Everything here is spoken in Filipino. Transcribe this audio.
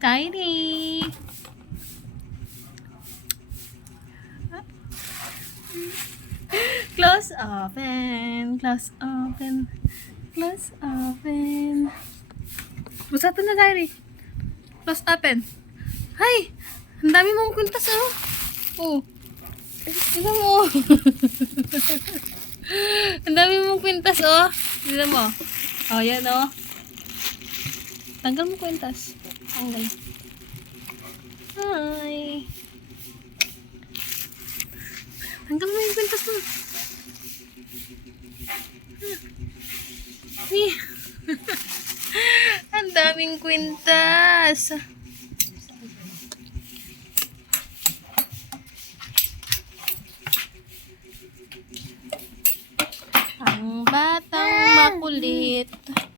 Kylie! Close, open. Close, open. Close, open. Basta ito na, Kylie. Close, open. Hay! Ang dami mong kwintas, oh. Oh. Tignan mo. Ang dami mong kwintas, oh. Tignan mo. Oh, yan, oh. Tanggal mo kwintas. Tanggal. Hi. Tanggal mo yung kwintas mo. Eh. Ang daming kwintas. Ang batang makulit.